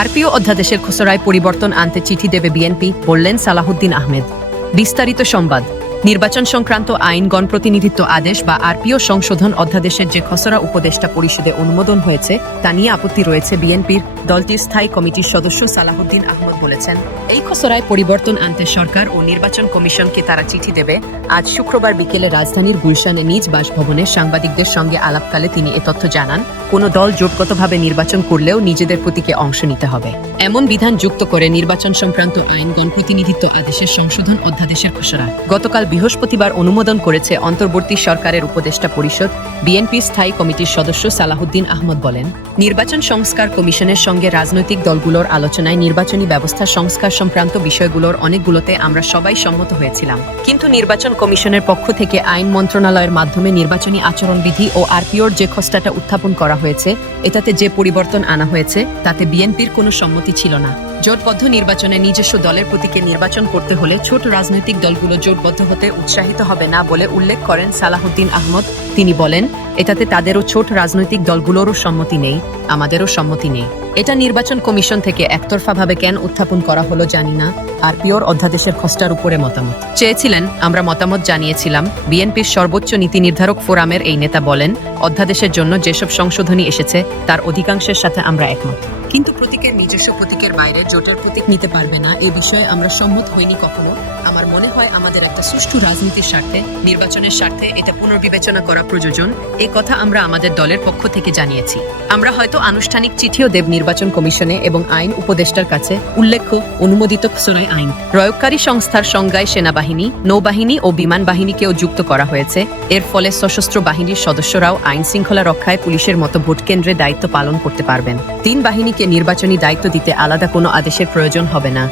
RPO অধ্যাদেশের খসড়ায় পরিবর্তন আনতে চিঠি দেবে বিএনপি বললেন সালাহুদ্দিন আহমেদ। বিস্তারিত সংবাদ। নির্বাচন সংক্রান্ত আইন, গণপ্রতিনিধিত্ব আদেশ বা আরপিও সংশোধন অধ্যাদেশের যে খসড়া উপদেষ্টা পরিষদে অনুমোদন হয়েছে, তা নিয়ে আপত্তি রয়েছে বিএনপির দলটির স্থায়ী কমিটির সদস্য সালাহুদ্দিন আহমদ বলেছেন। এই খসড়ায় পরিবর্তন আনতে সরকার ও নির্বাচন কমিশনকে তারা চিঠি দেবে। আজ শুক্রবার বিকেলে রাজধানীর গুলশানে নিজ বাসভবনে সাংবাদিকদের সঙ্গে আলাপকালে তিনি এ তথ্য জানান, কোনো দল জোটগতভাবে নির্বাচন করলেও নিজেদের প্রতীকে অংশ নিতে হবে। এমন বিধান যুক্ত করে নির্বাচন সংক্রান্ত আইন, গণপ্রতিনিধিত্ব আদেশের সংশোধন অধ্যাদেশের খসড়া। গতকাল বৃহস্পতিবার অনুমোদন করেছে অন্তর্বর্তী সরকারের উপদেষ্টা পরিষদ। বিএনপি স্থায়ী কমিটির সদস্য সালাহুদ্দিন আহমদ বলেন, নির্বাচন সংস্কার কমিশনের সঙ্গে রাজনৈতিক দলগুলোর আলোচনায় নির্বাচনী ব্যবস্থা সংস্কার সংক্রান্ত বিষয়গুলোর অনেকগুলোতে আমরা সবাই সম্মত হয়েছিলাম। কিন্তু নির্বাচন কমিশনের পক্ষ থেকে আইন মন্ত্রণালয়ের মাধ্যমে নির্বাচনী আচরণবিধি ও আরপিওর যে খসড়াটা উত্থাপন করা হয়েছে, এটাতে যে পরিবর্তন আনা হয়েছে, তাতে বিএনপির কোনো সম্মতি ছিল না। জোটবদ্ধ নির্বাচনে নিজস্ব দলের প্রতীকে নির্বাচন করতে হলে ছোট রাজনৈতিক দলগুলো জোটবদ্ধ হতে উৎসাহিত হবে না বলে উল্লেখ করেন সালাহুদ্দিন আহমদ। তিনি বলেন, এটাতে তাদেরও ছোট রাজনৈতিক দলগুলোরও সম্মতি নেই, আমাদেরও সম্মতি নেই। এটা নির্বাচন কমিশন থেকে একতরফাভাবে কেন উত্থাপন করা হলো জানি না। আর পিওর অধ্যাদেশের খসড়ার উপরে মতামত। চেয়েছিলেন, আমরা মতামত জানিয়েছিলাম। বিএনপির সর্বোচ্চ নীতি নির্ধারক ফোরামের এই নেতা বলেন অধ্যাদেশের জন্য যেসব সংশোধনী এসেছে, তার অধিকাংশের সাথে আমরা একমত। কিন্তু প্রতীকের নিজস্ব প্রতীকের বাইরে জোটের প্রতীক নিতে পারবে না। এই বিষয়ে আমরা সম্মত হইনি কখনো। আমার মনে হয় আমাদের একটা সুষ্ঠু রাজনীতির স্বার্থে, নির্বাচনের স্বার্থে এটা পুনর্বিবেচনা করা প্রয়োজন। এই কথা আমরা আমাদের দলের পক্ষ থেকে জানিয়েছি। আমরা হয়তো আনুষ্ঠানিক চিঠিও দেব নির্বাচন কমিশনে এবং আইন উপদেষ্টার কাছে। উল্লেখ্য, অনুমোদিত খসড়ায় আইন। প্রয়োগকারী সংস্থার সংজ্ঞায় সেনাবাহিনী, নৌবাহিনী ও বিমান বাহিনীকেও যুক্ত করা হয়েছে। এর ফলে সশস্ত্র বাহিনীর সদস্যরাও আইন শৃঙ্খলা রক্ষায় পুলিশের মতো ভোট কেন্দ্রে দায়িত্ব পালন করতে পারবেন। তিন বাহিনীকে নির্বাচনী দায়িত্ব দিতে আলাদা কোনো আদেশের প্রয়োজন হবে না।